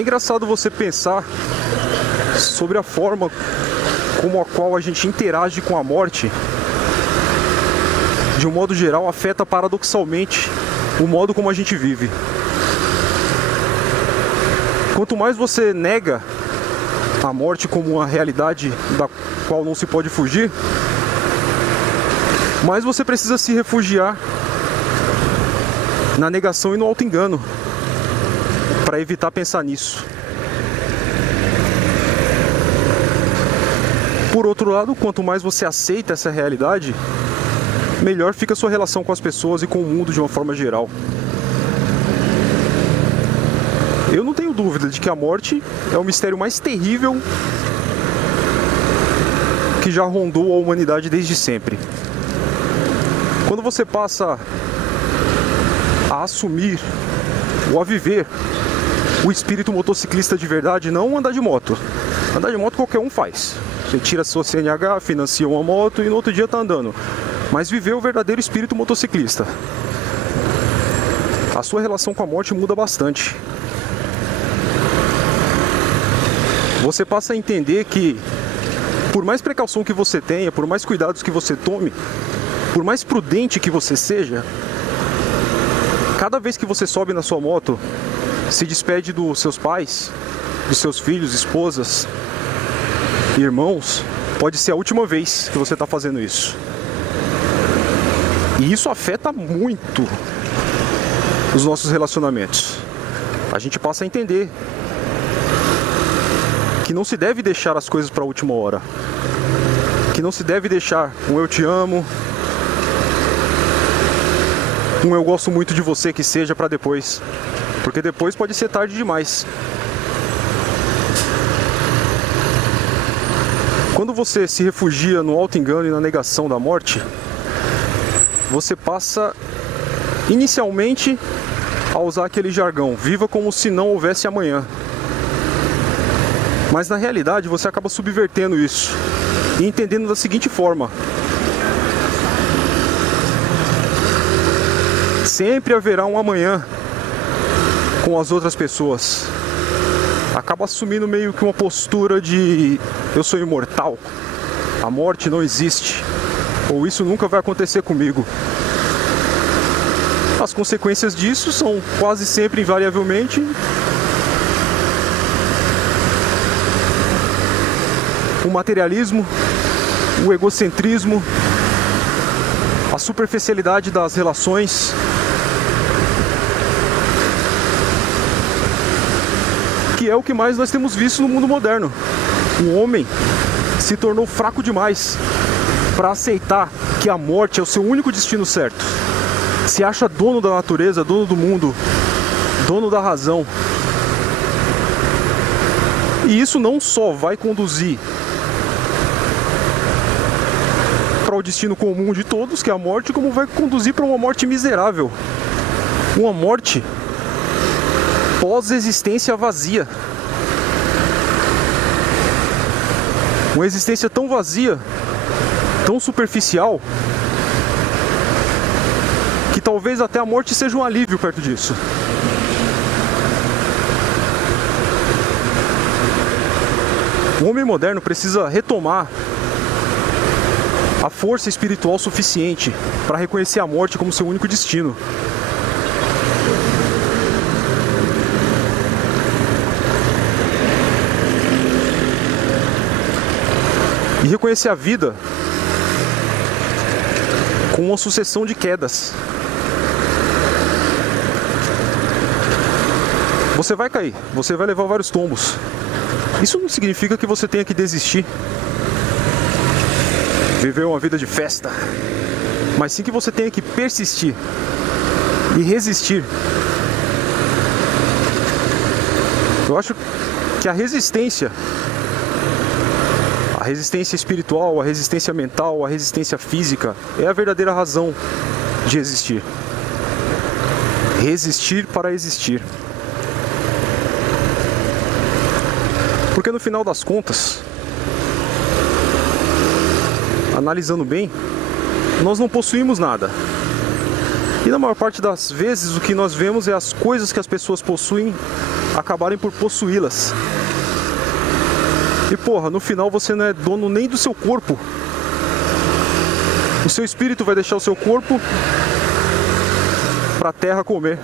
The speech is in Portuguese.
É engraçado você pensar sobre a forma como a qual a gente interage com a morte, de um modo geral, afeta paradoxalmente o modo como a gente vive. Quanto mais você nega a morte como uma realidade da qual não se pode fugir, mais você precisa se refugiar na negação e no auto-engano para evitar pensar nisso. Por outro lado, quanto mais você aceita essa realidade, melhor fica a sua relação com as pessoas e com o mundo de uma forma geral. Eu não tenho dúvida de que a morte é o mistério mais terrível que já rondou a humanidade desde sempre. Quando você passa a assumir ou a viver o espírito motociclista de verdade, não andar de moto. Andar de moto qualquer um faz. Você tira sua CNH, financia uma moto e no outro dia tá andando. Mas viver o verdadeiro espírito motociclista, a sua relação com a morte muda bastante. Você passa a entender que, por mais precaução que você tenha, por mais cuidados que você tome, por mais prudente que você seja, cada vez que você sobe na sua moto, se despede dos seus pais, dos seus filhos, esposas, irmãos, pode ser a última vez que você está fazendo isso. E isso afeta muito os nossos relacionamentos. A gente passa a entender que não se deve deixar as coisas para a última hora. Que não se deve deixar um eu te amo, um eu gosto muito de você que seja para depois. Porque depois pode ser tarde demais. Quando você se refugia no auto-engano e na negação da morte, você passa inicialmente a usar aquele jargão: viva como se não houvesse amanhã. Mas na realidade você acaba subvertendo isso e entendendo da seguinte forma: sempre haverá um amanhã com as outras pessoas. Acaba assumindo meio que uma postura de eu sou imortal, a morte não existe, ou isso nunca vai acontecer comigo. As consequências disso são quase sempre, invariavelmente, o materialismo, o egocentrismo, a superficialidade das relações, que é o que mais nós temos visto no mundo moderno. O homem se tornou fraco demais para aceitar que a morte é o seu único destino certo. Se acha dono da natureza, dono do mundo, dono da razão. E isso não só vai conduzir para o destino comum de todos, que é a morte, como vai conduzir para uma morte miserável. Uma morte pós-existência vazia. Uma existência tão vazia, tão superficial, que talvez até a morte seja um alívio perto disso. O homem moderno precisa retomar a força espiritual suficiente para reconhecer a morte como seu único destino. E reconhecer a vida com uma sucessão de quedas. Você vai cair, você vai levar vários tombos. Isso não significa que você tenha que desistir, viver uma vida de festa, mas sim que você tenha que persistir e resistir. Eu acho que a resistência espiritual, a resistência mental, a resistência física é a verdadeira razão de existir. Resistir para existir. Porque no final das contas, analisando bem, nós não possuímos nada. E na maior parte das vezes o que nós vemos é as coisas que as pessoas possuem acabarem por possuí-las. E porra, no final você não é dono nem do seu corpo. O seu espírito vai deixar o seu corpo pra terra comer.